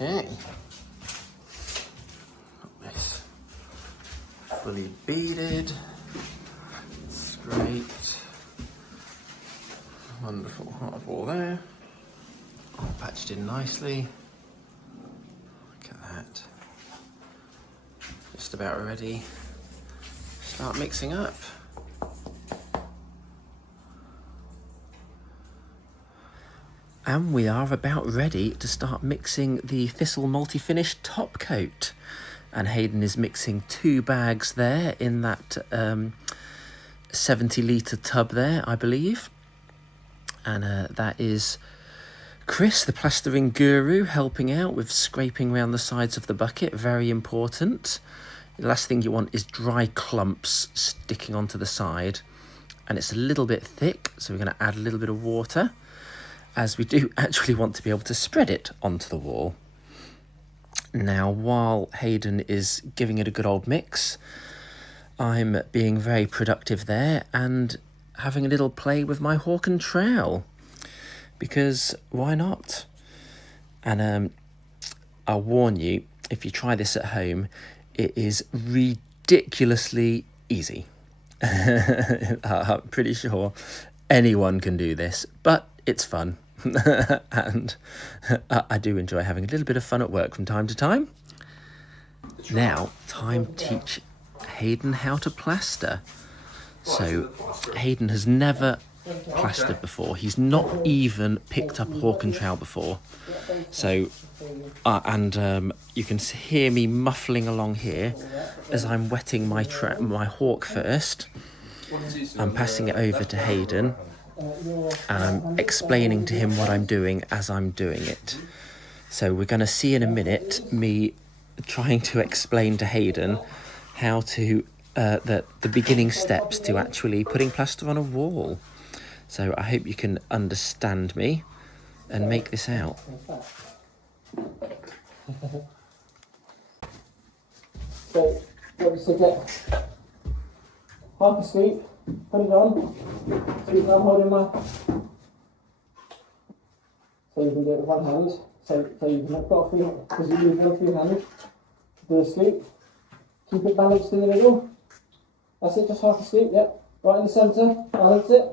Okay. Got this fully beaded, scraped. Wonderful hardwall there. All patched in nicely. Look at that. Just about ready. Start mixing up. And we are about ready to start mixing the Thistle Multi-Finish top coat. And Hayden is mixing 2 bags there in that 70 litre tub there, I believe. And that is Kris, the plastering guru, helping out with scraping around the sides of the bucket. Very important. The last thing you want is dry clumps sticking onto the side. And it's a little bit thick, so we're going to add a little bit of water, as we do actually want to be able to spread it onto the wall. Now, while Hayden is giving it a good old mix, I'm being very productive there and having a little play with my hawk and trowel, because why not? And I'll warn you, if you try this at home, it is ridiculously easy. I'm pretty sure anyone can do this, but it's fun. And I do enjoy having a little bit of fun at work from time to time. Now, time to teach Hayden how to plaster. So, Hayden has never plastered before. He's not even picked up a hawk and trowel before. So, you can hear me muffling along here as I'm wetting my hawk first. I'm passing it over to Hayden, and I'm explaining to him what I'm doing as I'm doing it. So we're going to see in a minute me trying to explain to Hayden how to the beginning steps to actually putting plaster on a wall. So I hope you can understand me and make this out. So obviously get half a scoop, put it on, so I'm holding my, so you can do it with one hand, so you can have got 3 hands, because you use 1 hand, do a scoop, keep it balanced in the middle, that's it, just half a scoop, yep, right in the centre, balance it,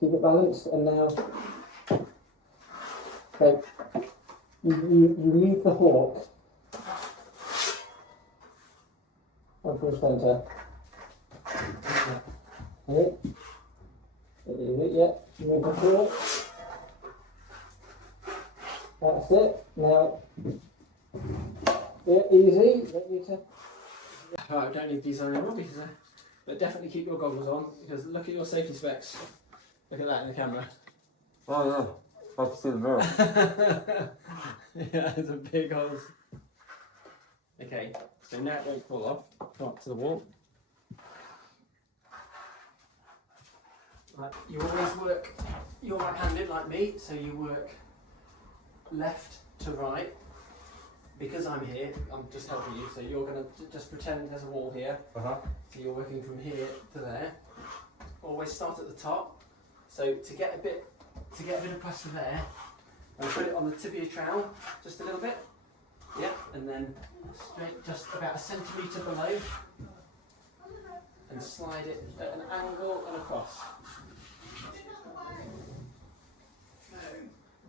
keep it balanced, and now, okay, you move the hawk onto the centre. Okay. Yeah, move the hawk. That's it. Now, yeah, easy. Don't need to. Right, I don't need these on anymore, because, but definitely keep your goggles on, because look at your safety specs. Look at that in the camera. Oh yeah, I can see the mirror. Yeah, there's a big hole. Okay, so now it won't fall off. Come up to the wall. Right, you always work, you're right-handed like me, so you work left to right. Because I'm here, I'm just helping you, so you're going to just pretend there's a wall here. So you're working from here to there. Always start at the top. So to get a bit of plaster there, and put it on the tip of your trowel, just a little bit. Yep, and then straight, just about 1 centimetre below, and slide it at an angle and across.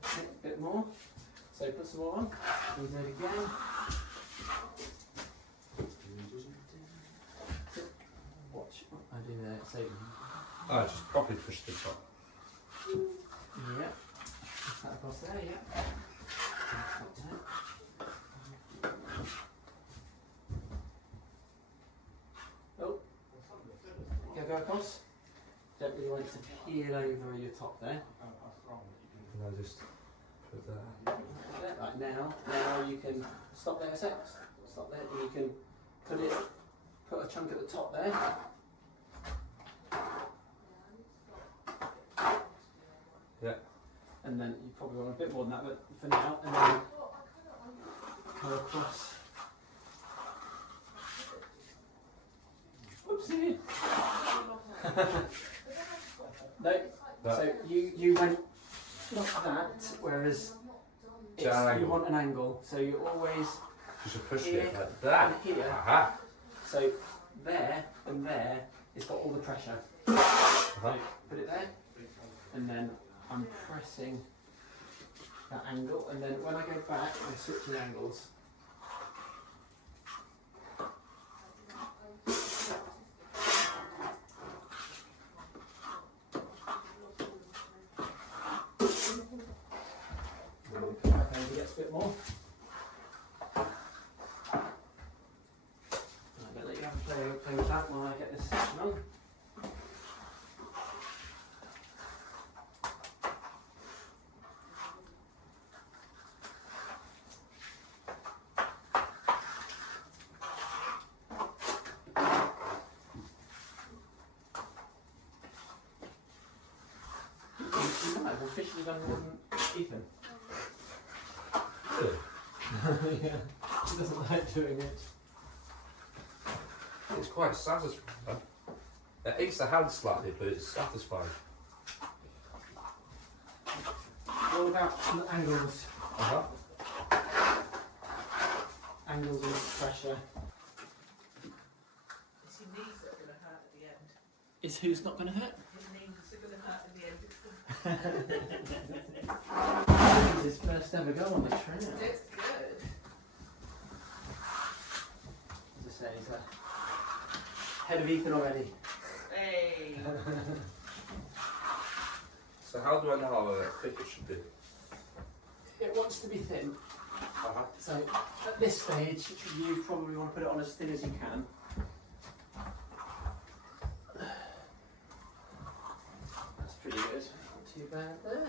A bit more. So put some more on. And do it again. Watch what I do there. So. Oh, just properly push the top. Yeah. Push that across there. Yeah. Stop there. Oh. Go across. Don't really want it to peel over your top there. And I just put that. Right, now you can stop there a sec. Stop there, and you can put a chunk at the top there. Yeah. And then you probably want a bit more than that, but for now, and then go across. Oopsie! No, so you went like that, whereas You want an angle, so you always Just push here it like that. and here. Aha. So there and there, it's got all the pressure. Uh-huh. Put it there, and then I'm pressing that angle, and then when I go back, I'm switching angles. Maybe gets a bit more. I'm going to let you have a play with that while I get this section on. I've officially done more than Ethan. Really? Yeah, he doesn't like doing it. It's quite satisfying. It aches the hand slightly, but it's satisfying. All about the angles. Uh-huh. Angles and pressure. It's your knees that are going to hurt at the end. Is who's not going to hurt? Your knees are going to hurt at the end. This is his first ever go on the trail. It's good. As I say, he's ahead of Ethan already. Hey. So how do I know how thick it should be? It wants to be thin. Uh-huh. So at this stage, you probably want to put it on as thin as you can. That's pretty good. Not too bad there.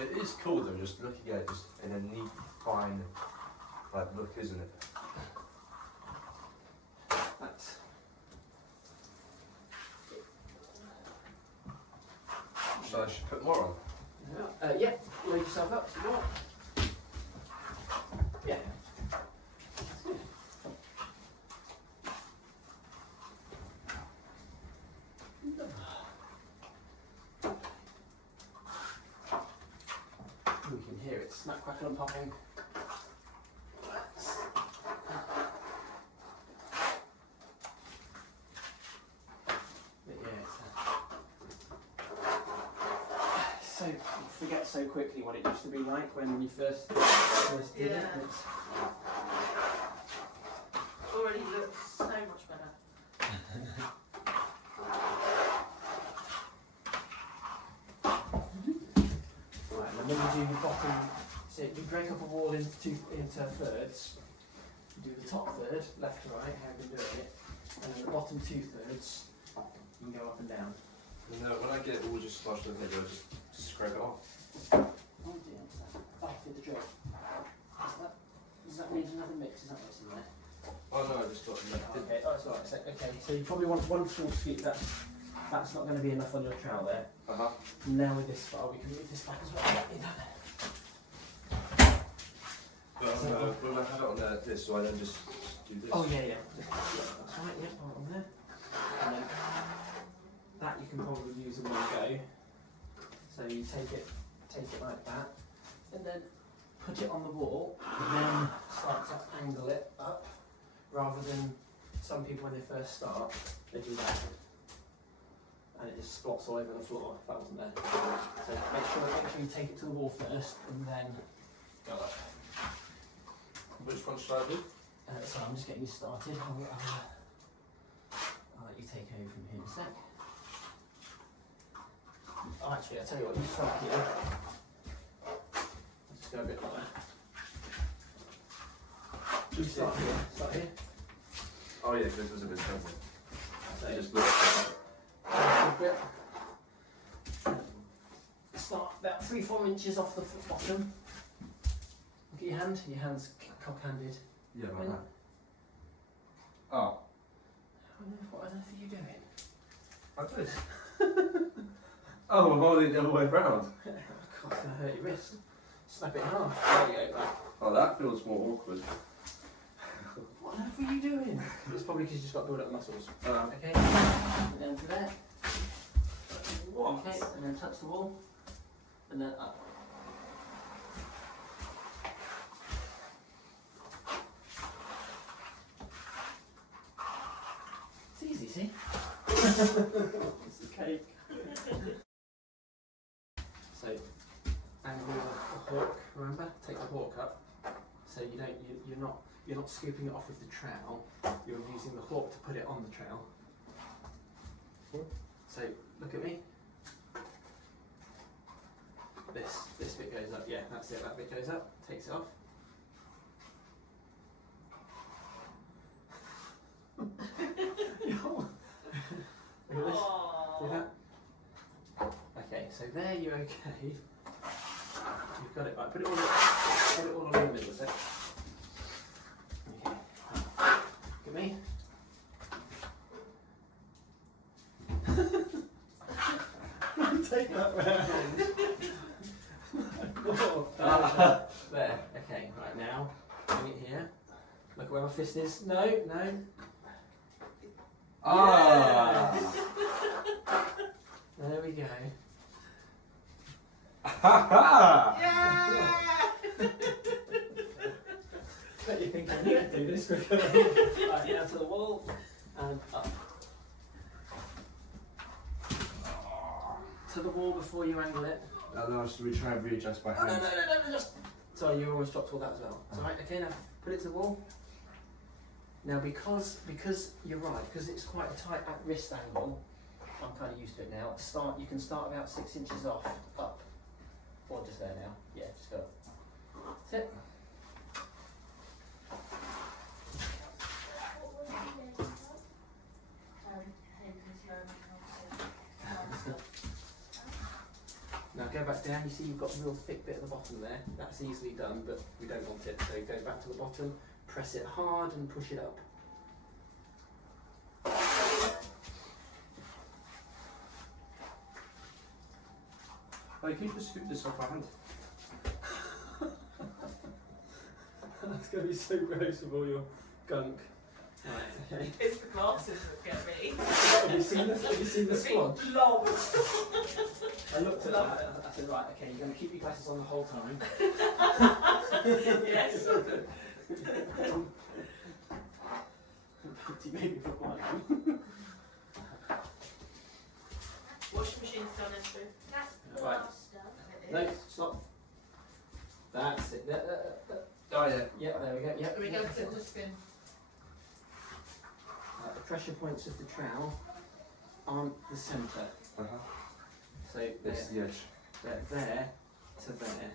It is cool though, just looking at it just in a neat, fine look, isn't it? That's So I should put more on. yeah, load yourself up some more. Yeah. That's good. We can hear it snap, crackle and popping. But yeah, so you forget so quickly what it used to be like when you first did it. Yeah. And it's, Already looks so much better. right, and then when you do the bottom, so you break up a wall into thirds. You do the top third, left to right, how I've been doing it, and then the bottom 2/3, you can go up and down. And when I get it all just sloshed in there, I just scrape it off. Oh dear, what's that? Oh, did the drill. Does that mean another mix? Is that what's in there? Oh no, I just got it left in. Okay, oh, it's alright. So, okay, so you probably want one full scoop. That's not going to be enough on your trowel there. Uh-huh. Now with this file, we can move this back as well. But will I have it on this, so I then just do this? Oh yeah, yeah. That's right. Yeah, right on there. And then that you can probably use in one go. So you take it like that, and then put it on the wall, and then start to angle it up, rather than some people when they first start, they do that, and it just splots all over the floor. If that wasn't there. So make sure you take it to the wall first, and then go up. Which one should I do? So I'm just getting you started. I'll let you take over from here in a sec. Oh, actually, I'll tell you what, you start here. I'll just go a bit like that. You start here. Start here. Oh yeah, because there's a bit of something. So You just look at it. a bit. Start about 3-4 inches off the bottom. Look at your hand. Your hand's cock-handed. Yeah, like that. Oh. What on earth are you doing? Like this. Oh, I'm holding it the other way round. God, it's going to hurt your wrist. Snap it in half. There you go. Oh, that feels more awkward. What on earth are you doing? It's probably because you just got to build up muscles. Okay, and then to there. What? Okay, and then touch the wall. and then up. It's easy, see? It's a cake. So, angle the hook. Remember, take the hook up. So you're not scooping it off with the trowel. You're using the hook to put it on the trowel. So look at me. This bit goes up. Yeah, that's it. That bit goes up. Takes it off. Look at this. See that? Okay, so there you're okay. You've got it right. Put it all along the middle, is it? Okay. Look at me. Take that round. There. Okay. Right now, bring it here. Look where my fist is. No. Ah! There we go. Bet you think I need to do this quicker. Right, down to the wall and up. To the wall before you angle it. No, should we try and readjust my Oh, hand? no, just. Sorry, you almost dropped all that as well. It's alright, okay, now put it to the wall. Now because you're right, because it's quite a tight at wrist angle, I'm kind of used to it now. You can start about 6 inches off, up. Or just there now. Yeah, just go up. That's it. Now go back down, you see you've got a real thick bit at the bottom there. That's easily done, but we don't want it. So go back to the bottom, press it hard and push it up. Oh, you can just scoop this off my hand. That's going to be so gross with all your gunk. Right, okay. It's the glasses that get me. Have you seen this? Have you seen the squad? Long. I looked at that. I said, right, okay, you're going to keep your glasses on the whole time. Yes. You made me put mine on. Washing machine's done, Esther. That's Right. plaster. No, stop. That's it. Oh, yeah. Yeah, there we go. Yeah, Here we go, flip the spin. The pressure points of the trowel aren't the centre. So This is the edge. they're there to there.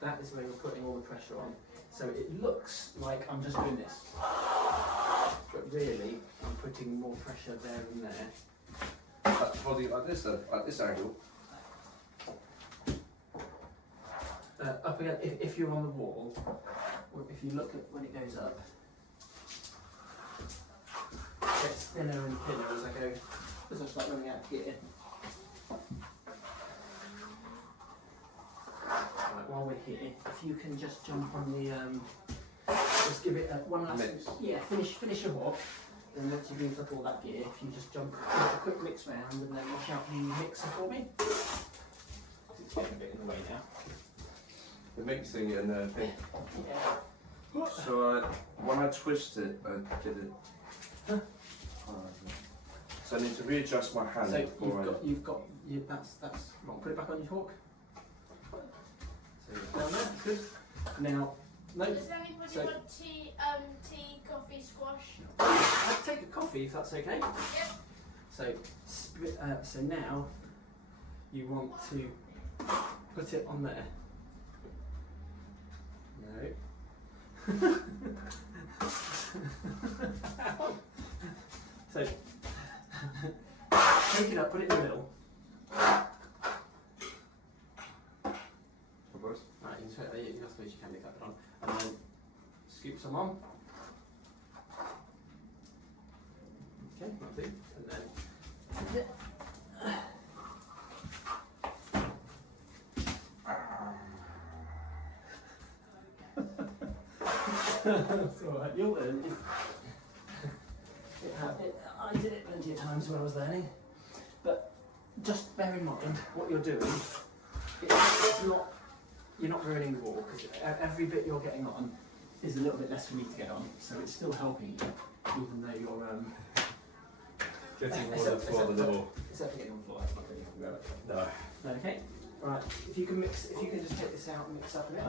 That is where you're putting all the pressure on. So it looks like I'm just doing this. But really, I'm putting more pressure there and there. Holding it like this then, at this angle. Up again, if you're on the wall, or if you look at when it goes up, it gets thinner and thinner as I go, as I start running out of gear. Right, while we're here, if you can just jump on the, just give it one last, Mix. yeah, finish your walk. Then once you've used up all that gear, if you just jump, give it a quick mix round and then wash out the mixer for me. It's getting a bit in the way now. The mixing and the thing. Yeah. So when I twist it, I did it. So I need to readjust my hand So before that's wrong. Put it back on your hook. So down there, good. Now, no, Does anybody So- want tea, coffee, squash? I'll take a coffee if that's okay. Yep. So, so now you want to put it on there. No. So take it up, put it in the middle. Right, you can I suppose you can make that bit on, and then scoop some on. Okay, that'll do, and then. That's alright, you'll learn. I did it plenty of times when I was learning, but just bear in mind what you're doing it's not, you're not ruining the wall, because every bit you're getting on is a little bit less for me to get on, so it's still helping you, even though you're Getting water for the little. except for getting on the floor, that's not really relevant. No. Okay, right, if you can just take this out and mix up a bit.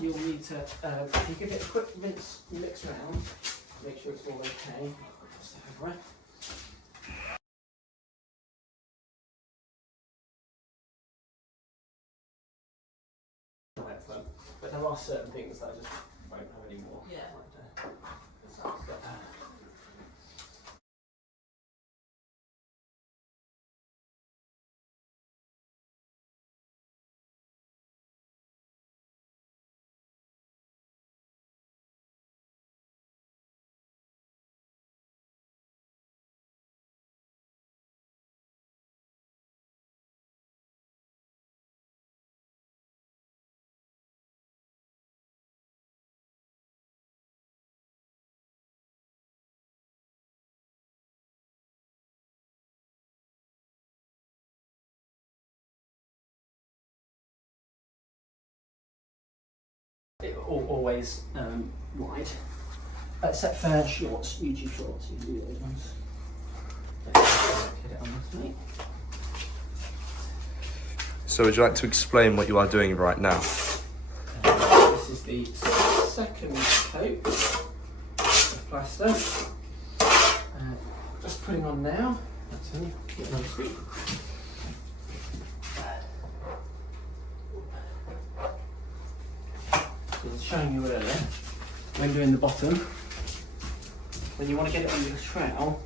You'll need to, if you give it a quick mix round, make sure it's all okay. Just have a breath. Excellent. But there are certain things that I just won't have anymore. Yeah. It always wide, except for shorts, YouTube shorts. You do those ones. Get it on this, mate. So would you like to explain what you are doing right now? This is the second coat of plaster. Just putting on now. That's it. Get on the I was showing you earlier, when doing the bottom, when you want to get it on your trowel,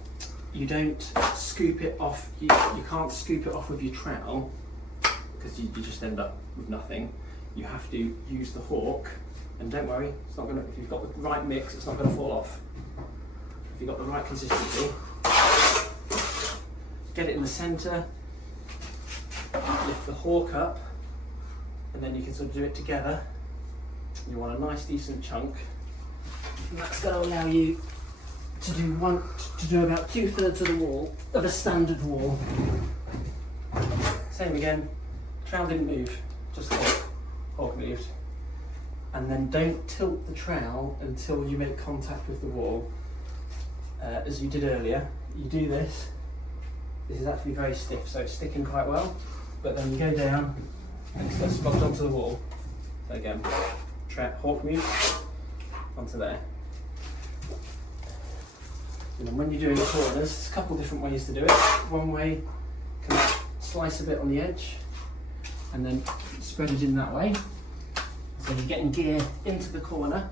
you don't scoop it off, you can't scoop it off with your trowel, because you just end up with nothing. You have to use the hawk, and don't worry, it's not gonna, if you've got the right mix, it's not going to fall off. If you've got the right consistency, get it in the centre, lift the hawk up, and then you can sort of do it together. You want a nice decent chunk, and that's going to allow you to do about 2/3 of the wall of a standard wall. Same again, trowel didn't move, just the hawk moved. And then don't tilt the trowel until you make contact with the wall. As you did earlier, you do this. This is actually very stiff, so it's sticking quite well. But then you go down and it's just locked onto the wall. So again. Hawk move onto there. And then when you're doing the corners, there's a couple of different ways to do it. One way, can slice a bit on the edge and then spread it in that way. So you're getting gear into the corner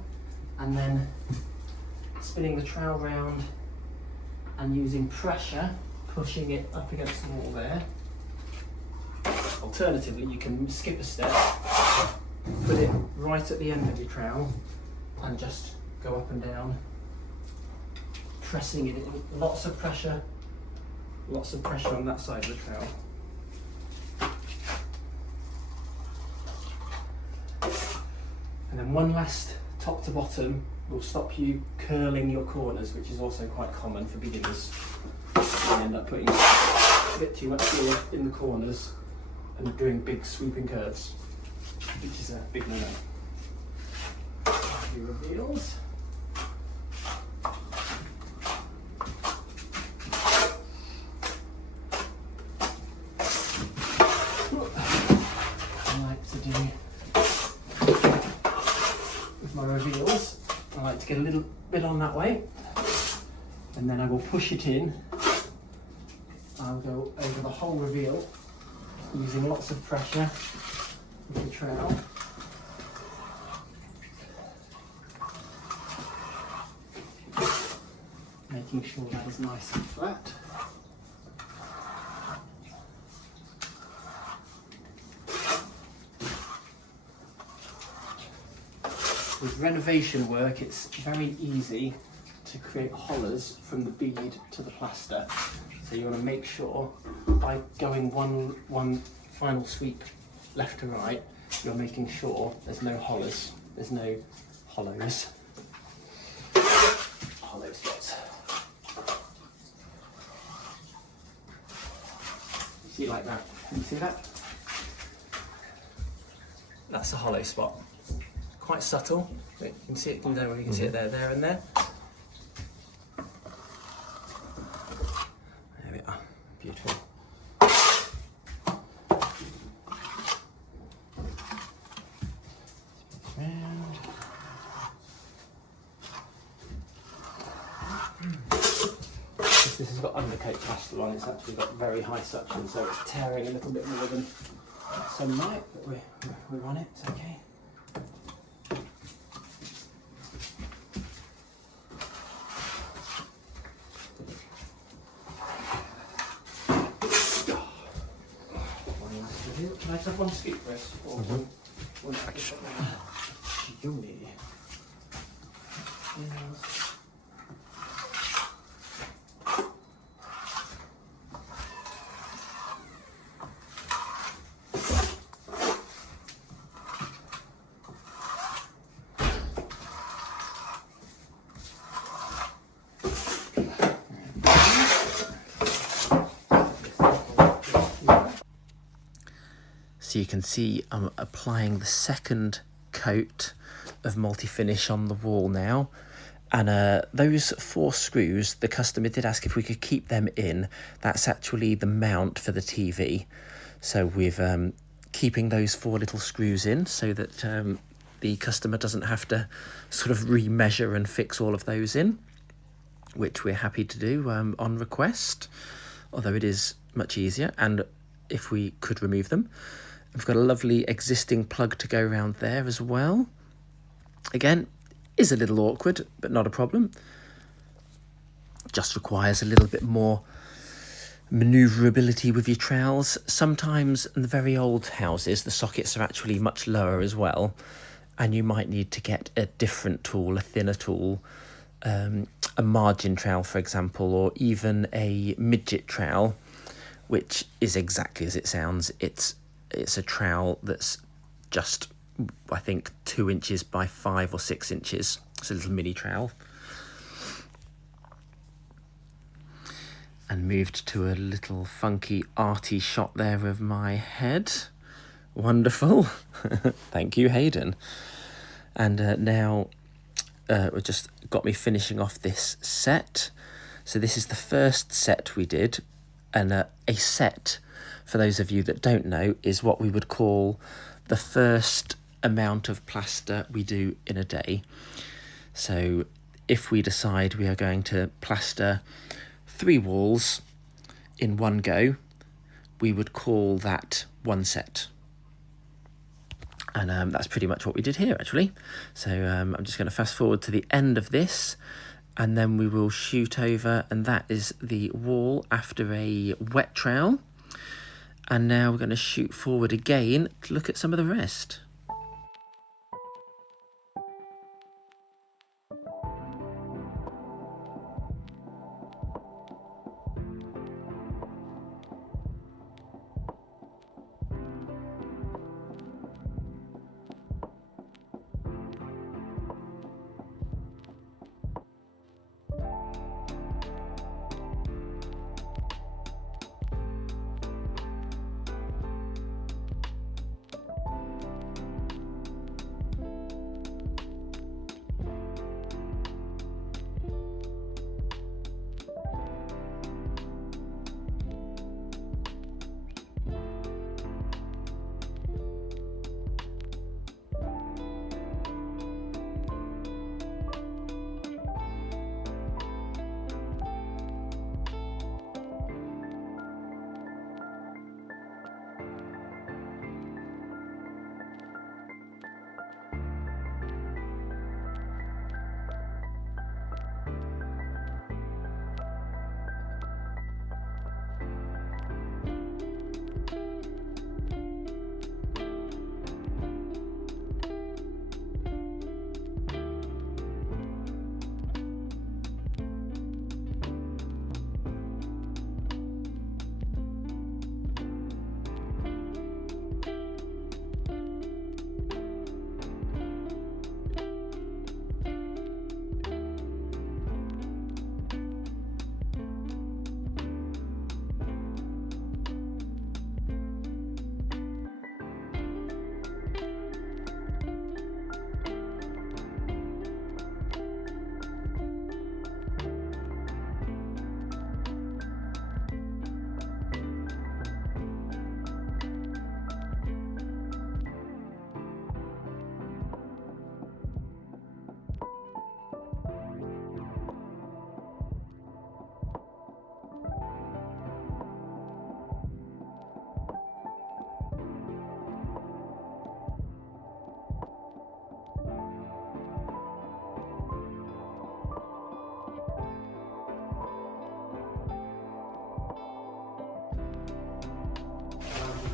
and then spinning the trowel round and using pressure, pushing it up against the wall there. Alternatively, you can skip a step, put it right at the end of your trowel and just go up and down, pressing it in. Lots of pressure on that side of the trowel. And then one last top to bottom will stop you curling your corners, which is also quite common for beginners. You end up putting a bit too much gear in the corners and doing big sweeping curves, which is a big no-no. Your reveals. I like to do with my reveals, I like to get a little bit on that way and then I will push it in. I'll go over the whole reveal using lots of pressure with the trowel. Making sure that is nice and flat. With renovation work, it's very easy to create hollers from the bead to the plaster. So you want to make sure by going one final sweep left to right, you're making sure there's no hollers, there's no hollows. Hollow spots. See like that? Can you see that? That's a hollow spot. Quite subtle. Wait, you can see it. You can see it there, and there. There we are. Beautiful. Round. This has got undercoat plaster on. It's actually got very high suction, so it's tearing a little bit more than some might, but we're on it. It's okay. Can I just have one scoop, Chris? Or one action? Yummy. So you can see I'm applying the second coat of multi-finish on the wall now. And those 4 screws, the customer did ask if we could keep them in. That's actually the mount for the TV. So we're keeping those 4 little screws in so that the customer doesn't have to sort of remeasure and fix all of those in, which we're happy to do on request, although it is much easier. And if we could remove them. We've got a lovely existing plug to go around there as well. Again, is a little awkward, but not a problem. Just requires a little bit more manoeuvrability with your trowels. Sometimes in the very old houses, the sockets are actually much lower as well, and you might need to get a different tool, a thinner tool, a margin trowel, for example, or even a midget trowel, which is exactly as it sounds. It's a trowel that's just, I think, 2 inches by 5 or 6 inches. It's a little mini trowel. And moved to a little funky arty shot there of my head. Wonderful. Thank you, Hayden. And now it just got me finishing off this set. So this is the first set we did. And a set, for those of you that don't know, is what we would call the first amount of plaster we do in a day. So if we decide we are going to plaster 3 walls in one go, we would call that one set. And that's pretty much what we did here, actually. So I'm just going to fast forward to the end of this, and then we will shoot over, and that is the wall after a wet trowel. And now we're going to shoot forward again to look at some of the rest.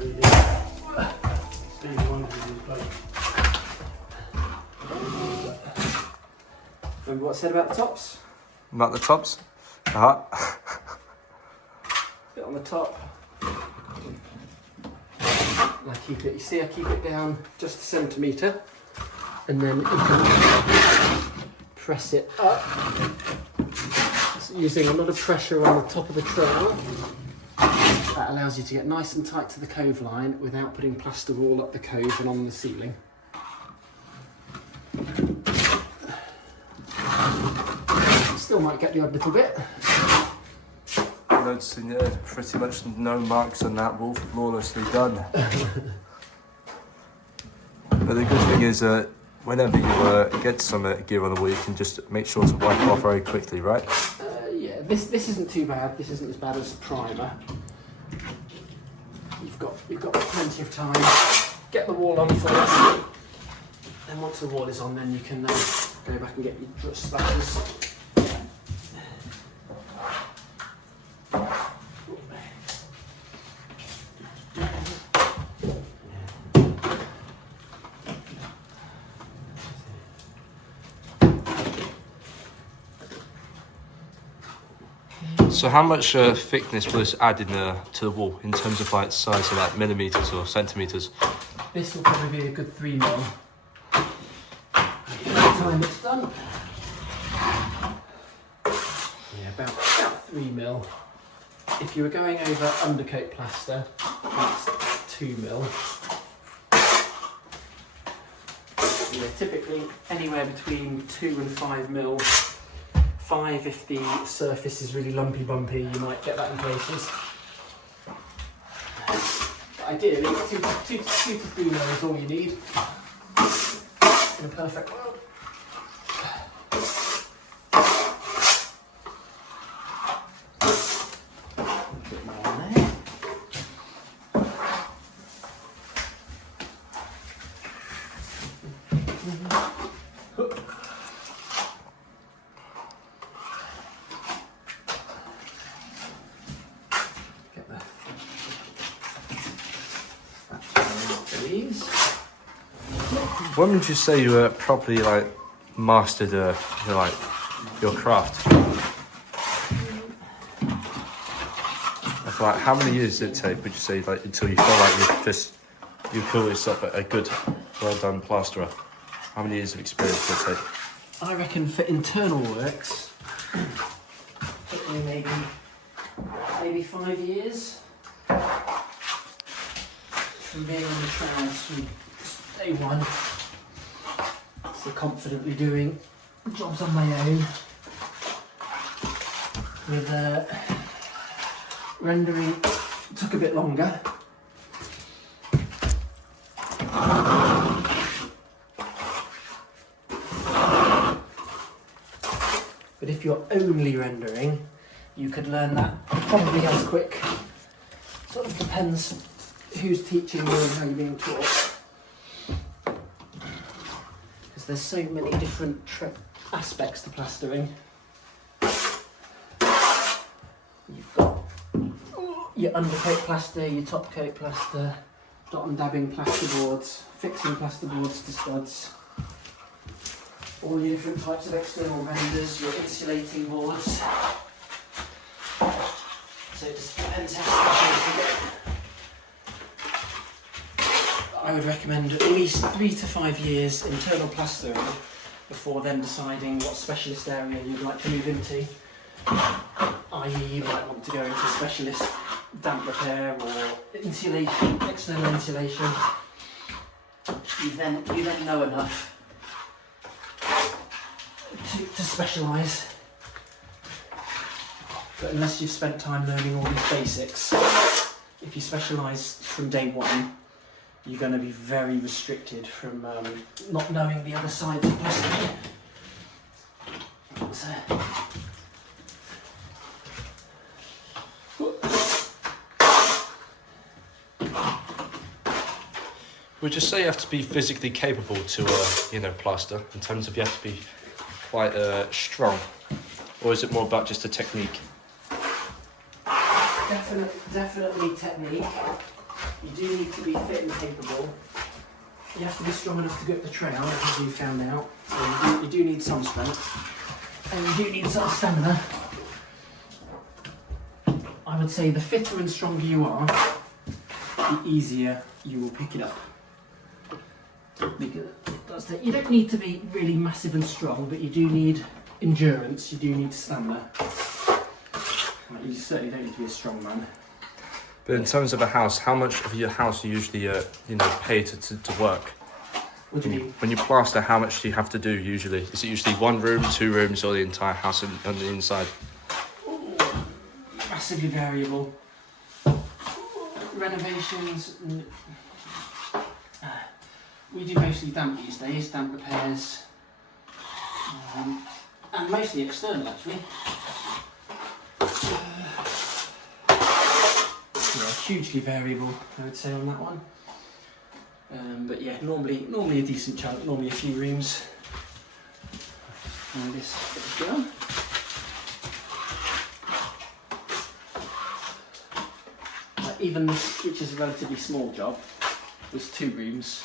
really. Stevie Wonder with his bloke. Remember what I said about the tops? Not the tops. Uh-huh. Bit on the top. And I keep it, you see I keep it down just a centimetre, and then you can press it up using a lot of pressure on the top of the trowel. That allows you to get nice and tight to the cove line without putting plaster all up the cove and on the ceiling. Still might get the odd little bit. Noticing pretty much no marks on that wall, flawlessly done. But the good thing is that whenever you get some gear on the wall, you can just make sure to wipe it off very quickly, right? Yeah, this isn't too bad. This isn't as bad as primer. You've got plenty of time. Get the wall on first. Then once the wall is on, then you can go back and get your splatters. So how much thickness was added to the wall in terms of like size of like millimetres or centimetres? This will probably be a good 3 mil. By the time it's done. Yeah, about 3 mil. If you were going over undercoat plaster, that's 2 mil. Yeah, typically anywhere between 2 and 5 mil. 5 if the surface is really lumpy bumpy, you might get that in places. But ideally, 2 to 3 mil is all you need in a perfect world. A bit more on there. When would you say you were properly like mastered your craft? Like how many years did it take, would you say, like until you felt like you call yourself a good, well done plasterer? How many years of experience did it take? I reckon for internal works, took me maybe 5 years. From being on the trowels from day one, so confidently doing jobs on my own. With rendering, took a bit longer. But if you're only rendering, you could learn that probably as quick. Sort of depends who's teaching you and how you're being taught. Because there's so many different aspects to plastering. You've got your undercoat plaster, your top coat plaster, dot and dabbing plasterboards, fixing plasterboards to studs, all your different types of external renders, your insulating boards. So it just depends how special you get. I would recommend at least 3 to 5 years internal plastering before then deciding what specialist area you'd like to move into. I.e. you might want to go into specialist damp repair or insulation, external insulation. You then know enough to specialise. But unless you've spent time learning all these basics, if you specialise from day one, you're going to be very restricted from not knowing the other sides of plastering. So, Would you say you have to be physically capable to, plaster, in terms of you have to be quite strong? Or is it more about just a technique? definitely technique. You do need to be fit and capable. You have to be strong enough to get the trail, as we found out. So you do need some strength. And you do need some stamina. I would say the fitter and stronger you are, the easier you will pick it up. Because it does take, you don't need to be really massive and strong, but you do need endurance, you do need stamina. You certainly don't need to be a strong man. But in terms of a house, how much of your house you usually, pay to work? What do you mean? When you plaster, how much do you have to do usually? Is it usually 1 room, 2 rooms, or the entire house on the inside? Ooh, massively variable. Renovations. We do mostly damp these days, damp repairs, and mostly external actually. Hugely variable, I would say, on that one. But yeah, normally a decent chunk, normally a few rooms. And this bit done. Even this, which is a relatively small job, was 2 rooms.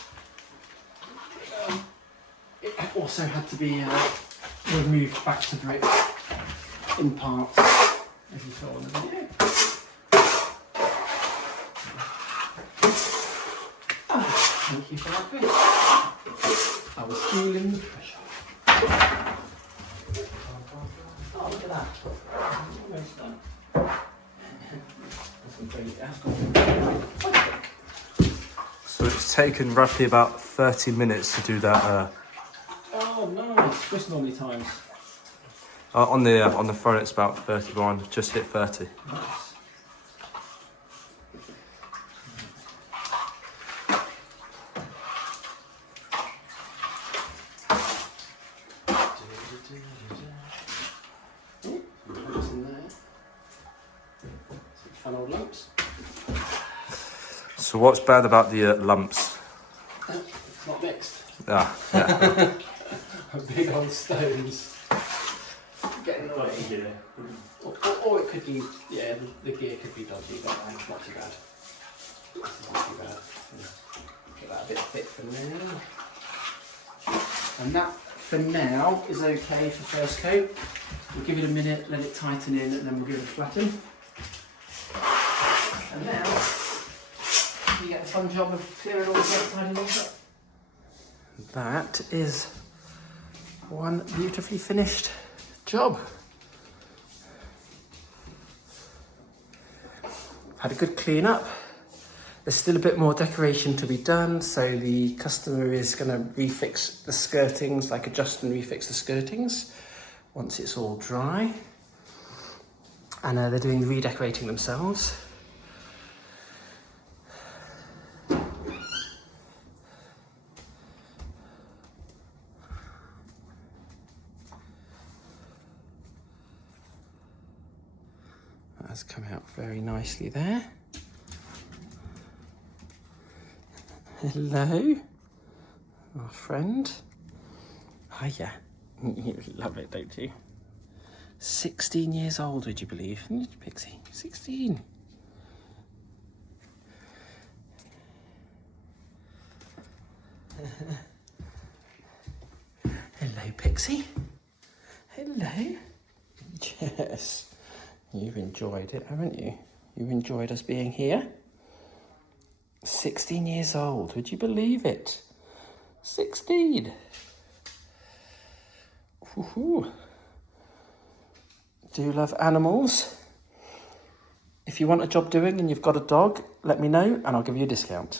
It also had to be removed back to brick in parts, as you saw in the video. Thank you for that bit. I was feeling the pressure. Oh, look at that. Almost done. So it's taken roughly about 30 minutes to do that. Oh, nice. What's normally times? On the front it's about 31, just hit 30. Nice. Fun old lumps. So what's bad about the lumps? It's not mixed. Yeah. Big old stones getting in the way. Or it could be, yeah, the gear could be dodgy, but it's not too bad. It's not too bad. Get that a bit thick for now. And that, for now, is okay for first coat. We'll give it a minute, let it tighten in, and then we'll give it a flatten. And now, you get the fun job of clearing all the outside and all that. That is one beautifully finished job. Had a good clean up. There's still a bit more decoration to be done, so the customer is going to refix the skirtings, like adjust and refix the skirtings once it's all dry. And they're doing the redecorating themselves. That's come out very nicely there. Hello, our friend. Hiya. You love it, don't you? 16 years old, would you believe? Pixie, 16. Hello, Pixie. Hello. Yes. You've enjoyed it, haven't you? You've enjoyed us being here. 16 years old, would you believe it? 16. Woohoo. Do you love animals? If you want a job doing and you've got a dog, let me know and I'll give you a discount.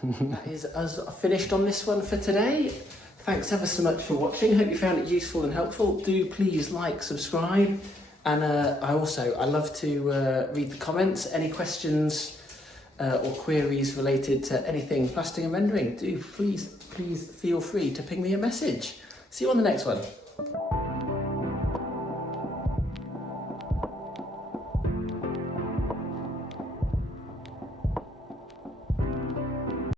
That is us finished on this one for today. Thanks ever so much for watching. Hope you found it useful and helpful. Do please like, subscribe. And I love to read the comments. Any questions or queries related to anything plastering and rendering, do please feel free to ping me a message. See you on the next one.